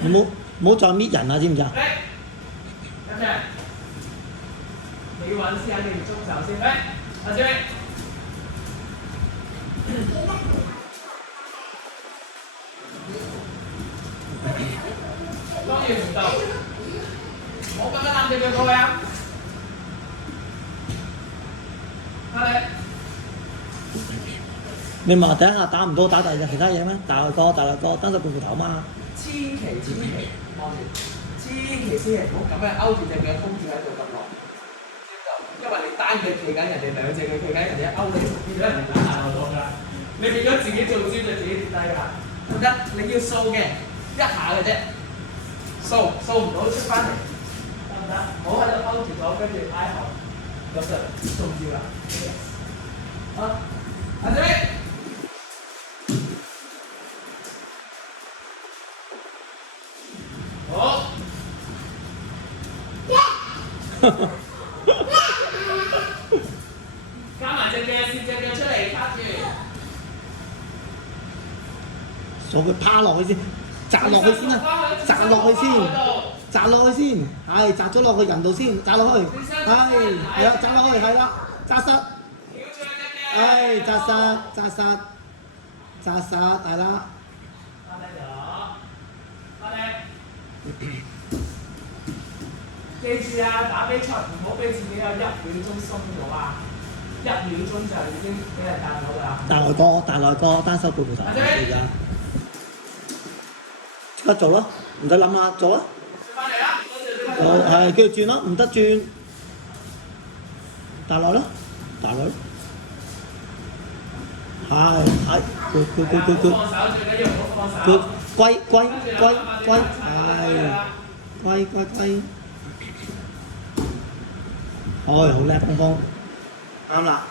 你唔好再搣人啦，知唔知啊？跟住你揾試下你條中手先，阿姐，當然唔到，唔好咁樣攬住佢過去啊！你咪第一下打唔到，打第二隻其他嘢咩？大內哥，單手半副頭嘛。千祈望住，千祈唔好咁樣勾住隻腳，封住喺度咁耐，知唔知道？因為你單腳企緊，人哋兩隻腳企緊，人哋一勾你，變咗人哋打大內哥㗎。你變咗自己做招就自己跌低㗎，得唔得？你要掃嘅，一下嘅啫，掃唔到出翻嚟，得唔得？唔好喺度勾住咗，跟住挨後，咁就中招啦。好，阿姐。好，加埋隻腳先，隻腳出嚟卡住，所佢趴落去先，砸落去先啦，砸落去先，係砸咗落去人度先，砸落去，係啦，砸落去係啦，扎實，係扎實係啦。記住啊！打比賽唔好俾自己有1秒鐘鬆咗啊！1秒鐘就已經俾人彈到啦。大內哥，單手半副頭，而家即刻做咯，唔使諗啦，做啊！翻嚟啦！好，係叫佢轉咯，唔得轉，大內咯，係，佢。放手最緊要唔好放手。佢龜，係龜。好叻，峰峰，啱啦，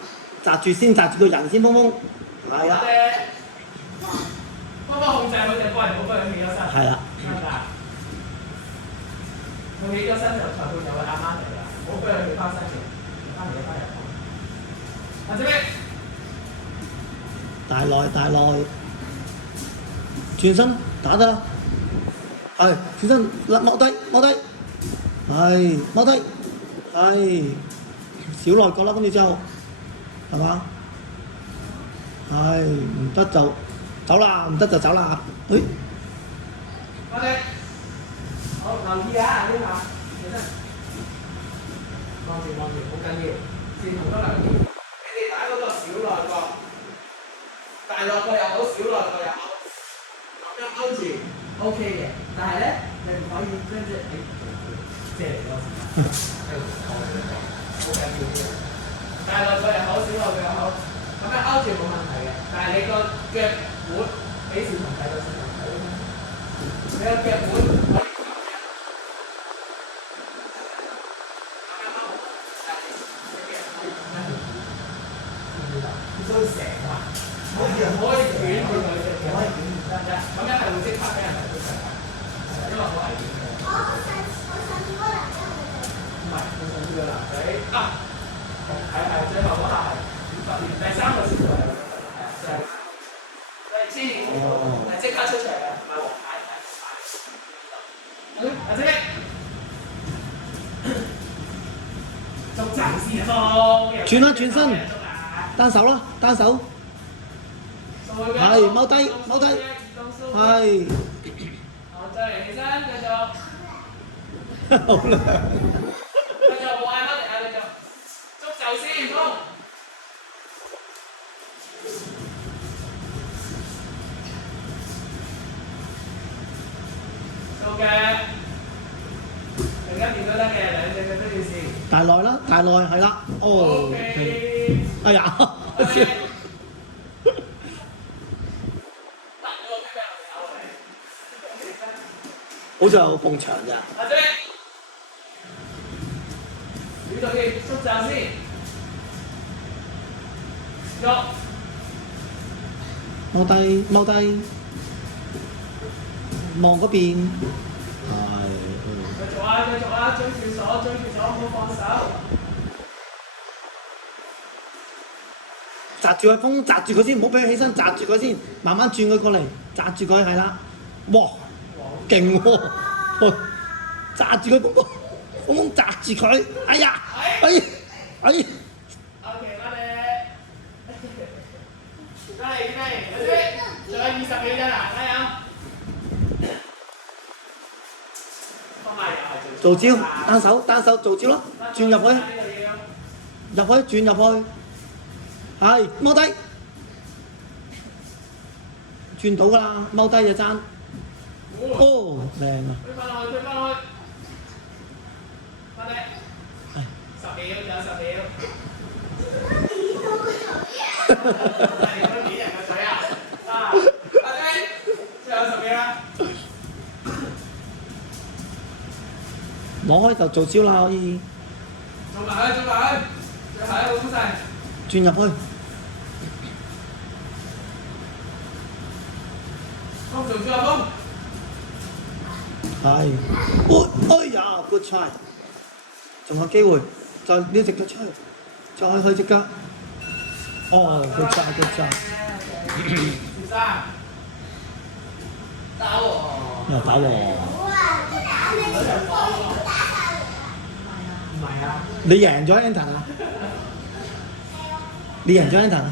擲住個人先，峰峰，係啦，幫控制佢隻龜，唔好俾佢起咗身。係啦，得唔得？佢起咗身就裁判就會啱啱嚟啦，唔好俾佢起翻身嘅，翻嚟入。阿姐，大內，轉身打得啦，係轉身踎低，係踎低，係小內角啦，跟住之後係嘛？係唔得就走啦，唔得就走啦，誒。阿姐，好留意啊呢下，起身，望住，好緊要，線同都留意。你哋打嗰個小內角，大內角又好，小內角又好，咁樣勾住 OK 嘅，但係咧你唔可以將隻借嚟嗰時間，好緊要嘅。大內角又好，小內角又好，咁樣勾住冇問題嘅，但係你個腳腕俾視頻睇到視頻睇到。你個腳腕可以咁樣，都成啊！唔可以捲住佢隻腳，咁樣係會即刻俾人睇到世界，因為好危險嘅。唔係，我上次個男仔啊，係最後嗰下係第3個先係就係千年係即刻出場嘅，唔係黃牌。阿姐，捉暫時咯。轉身，單手，係踎低，係。好，再嚟起身，繼續。好啦。繼續冇嗌乜嚟，繼續捉就先，衝！做嘅。另一邊都得嘅，兩隻腳都要試。大內係啦，哦。OK。哎呀！好似有埲牆咋。阿姐，呢度嘅縮站先，喐。踎低，望嗰邊。繼續啊，追住鎖，唔好放手。擲住佢風，擲住佢先，唔好俾佢起身，擲住佢先，慢慢轉佢過嚟，擲住佢係啦。哇！勁喎！哦揸住佢公公，公公揸住佢，哎呀，哎呀，哎呀， OK， 我哋準備，仲有20秒啫啦，加油！做招，單手做招咯，轉入去，轉入去，係踎低，轉到㗎啦，踎低就爭，哦，靚啊！推返落去，翻嚟，10秒，仲有10秒。係嗰啲人嘅水啊！快啲，最後10秒啦。攞開就做招啦，可以做埋去，最後一個姿勢。轉入去，風做轉風。係，哎呀，good try，仲有機會，再呢隻腳出去，再開隻腳，哦，good try，good try，先生，打喎，又打喎，唔係啊，你贏咗 Anton 啊？你贏咗 Anton 啊？